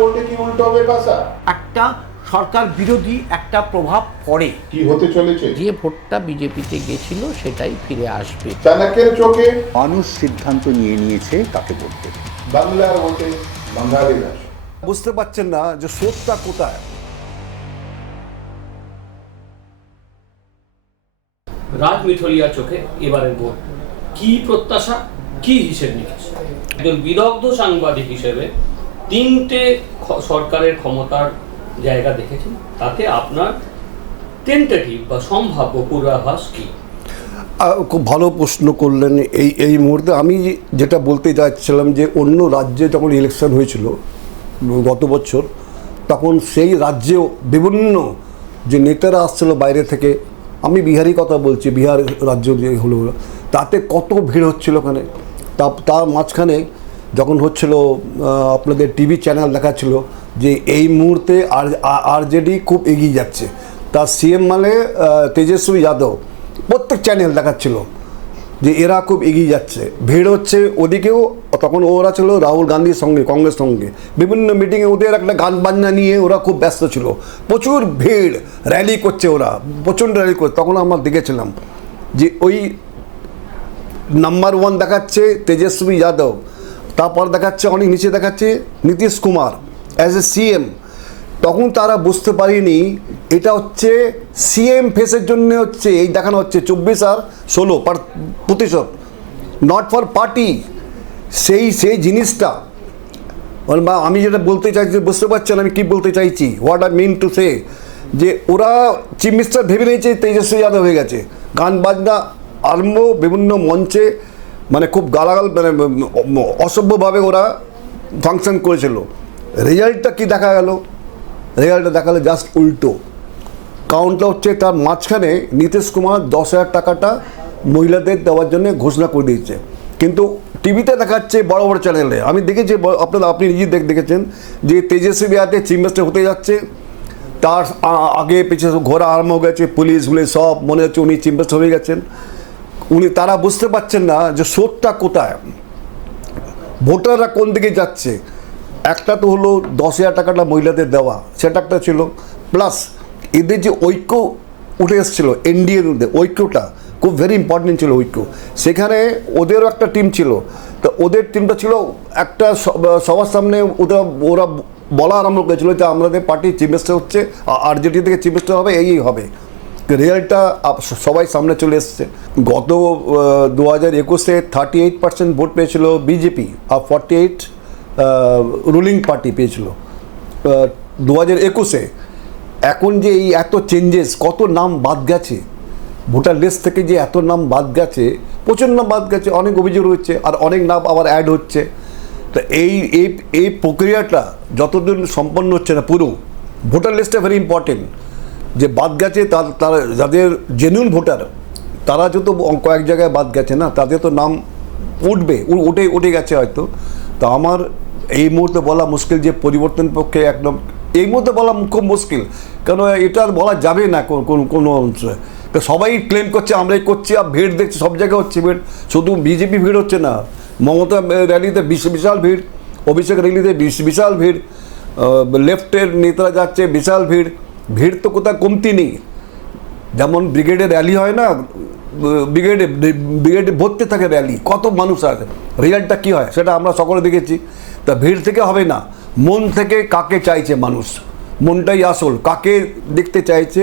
ভোটে কি উল্টো হবে পাশা? একটা সরকার বিরোধী একটা প্রভাব পড়ে। কি হতে চলেছে? যে ভোটটা বিজেপিতে গেছিল সেটাই ফিরে আসবে। চাণক্যের চোখে মানুষ সিদ্ধান্ত নিয়ে নিয়েছে কাকে ভোট দেবে। বাংলার ভোটে বাঙালিরা বুঝতে পারছেন না যে স্রোতটা কোথায়। রাজ মিঠলিয়ার চোখে এবারের ভোট কি প্রত্যাশা, কি হিসেব নিকেশ? একজন বিদগ্ধ সাংবাদিক হিসেবে তিনটে সরকারের ক্ষমতার জায়গা দেখেছেন, তাতে আপনার টেন্টেটিভ বা সম্ভাব্য পূর্বাভাস কি? খুব ভালো প্রশ্ন করলেন। এই মুহূর্তে আমি যেটা বলতে যাচ্ছিলাম যে অন্য রাজ্যে যখন ইলেকশন হয়েছিল গত বছর, তখন সেই রাজ্যেও বিভিন্ন যে নেতারা আসছিল বাইরে থেকে, আমি বিহারি কথা বলছি, বিহার রাজ্য যে হলো, তাতে কত ভিড় হচ্ছিল ওখানে। তার মাঝখানে যখন হচ্ছিল আপনাদের টিভি চ্যানেল দেখাচ্ছিল যে এই মুহূর্তে আরজেডি খুব এগিয়ে যাচ্ছে, তার সিএম মানে তেজস্বী যাদব, প্রত্যেক চ্যানেল দেখাচ্ছিল যে এরা খুব এগিয়ে যাচ্ছে, ভিড় হচ্ছে ওদিকেও। তখন ওরা ছিল রাহুল গান্ধীর সঙ্গে, কংগ্রেস সঙ্গে বিভিন্ন মিটিংয়ে, ওদের একটা গান বাজনা নিয়ে ওরা খুব ব্যস্ত ছিল, প্রচুর ভিড়, র্যালি করছে ওরা, প্রচণ্ড র্যালি করছে। তখন আমরা দেখেছিলাম যে ওই নাম্বার 1 দেখাচ্ছে তেজস্বী যাদব, তারপর দেখাচ্ছে অনেক নিচে দেখাচ্ছে Nitish Kumar as a CM. তখন তারা বুঝতে পারিনি এটা হচ্ছে সিএম ফেসের জন্য হচ্ছে, এই দেখানো হচ্ছে 24 আর 16%, নট ফর পার্টি। সেই জিনিসটা বা আমি যেটা বলতে চাইছি, বুঝতে পারছেন আমি কী বলতে চাইছি, what I mean to say, যে ওরা চিফ মিনিস্টার ভেবে নিয়েছে তেজস্বী যাদব হয়ে গেছে। গান বাজনা আরম্ভ, বিভিন্ন মঞ্চে মানে খুব গালাগাল, মানে অসভ্যভাবে ওরা ফাংশন করেছিল। রেজাল্টটা কী দেখা গেল? রেজাল্টটা দেখালো জাস্ট উল্টো। কাউন্টটা হচ্ছে তার মাঝখানে নীতিশ কুমার 10,000 টাকাটা মহিলাদের দেওয়ার জন্য ঘোষণা করে দিয়েছে, কিন্তু টিভিতে দেখাচ্ছে বড় বড় চ্যানেলে। আমি দেখেছি, আপনি নিজেই দেখেছেন যে তেজস্বী যাদব চিফ মিনিস্টার হতে যাচ্ছে, তার আগে পিছিয়ে ঘোরা আরম্ভ হয়ে গেছে, পুলিশ সব মনে হচ্ছে উনি চিফ মিনিস্টার হয়ে গেছেন। তারা বুঝতে পারছেন না যে স্রোতটা কোথায়, ভোটাররা কোন দিকে যাচ্ছে। একটা তো হলো 10,000 টাকাটা মহিলাদের দেওয়া, সেটা একটা ছিল, প্লাস এদের যে ঐক্য উঠে এসেছিলো এনডিএর মধ্যে, ঐক্যটা খুব ভেরি ইম্পর্টেন্ট ছিল। ঐক্য সেখানে ওদেরও একটা টিম ছিল, তো ওদের টিমটা ছিল একটা সবার সামনে ওরা বলা আরম্ভ করেছিল যে আমাদের পার্টি চিফ মিনিস্টার হচ্ছে, আরজেডি থেকে চিফ মিনিস্টার হবে, এই হবে। রেজাল্টটা সবাই সামনে চলে এসছে। গত 2021-এ 38% ভোট পেয়েছিল বিজেপি, আর 48 রুলিং পার্টি পেয়েছিল 2021-এ। এখন যে এই এত চেঞ্জেস, কত নাম বাদ গেছে ভোটার লিস্ট থেকে, যে এত নাম বাদ গেছে, প্রচুর নাম বাদ গেছে, অনেক অভিযোগ হচ্ছে, আর অনেক নাম আবার অ্যাড হচ্ছে। তো এই প্রক্রিয়াটা যতদিন সম্পন্ন হচ্ছে না, পুরো ভোটার লিস্টটা ভেরি ইম্পর্টেন্ট, যে বাদ গেছে তারা যাদের জেনুইন ভোটার, তারা যত কয়েক জায়গায় বাদ গেছে না, তাদের তো নাম উঠে গেছে হয়তো। তো আমার এই মুহূর্তে বলা মুশকিল যে পরিবর্তন পক্ষে একদম এই মুহূর্তে বলা খুব মুশকিল, কেন এটা আর বলা যাবে না কোনো অংশে। তো সবাই ক্লেম করছে আমরাই করছি, আর ভিড় দেখছি সব জায়গায় হচ্ছে ভিড়, শুধু বিজেপি ভিড় হচ্ছে না, মমতা র্যালিতে বিশাল ভিড়, অভিষেক র্যালিতে বিশাল ভিড়, লেফটের নেতারা যাচ্ছে বিশাল ভিড়। ভিড় তো কোথাও কমতি নেই। যেমন ব্রিগেডে র্যালি হয় না, ব্রিগেডে ভর্তি থাকে র্যালি, কত মানুষ আছে, রেজাল্টটা কী হয় সেটা আমরা সকলে দেখেছি। তা ভিড় থেকে হবে না, মন থেকে কাকে চাইছে মানুষ, মনটাই আসল, কাকে দেখতে চাইছে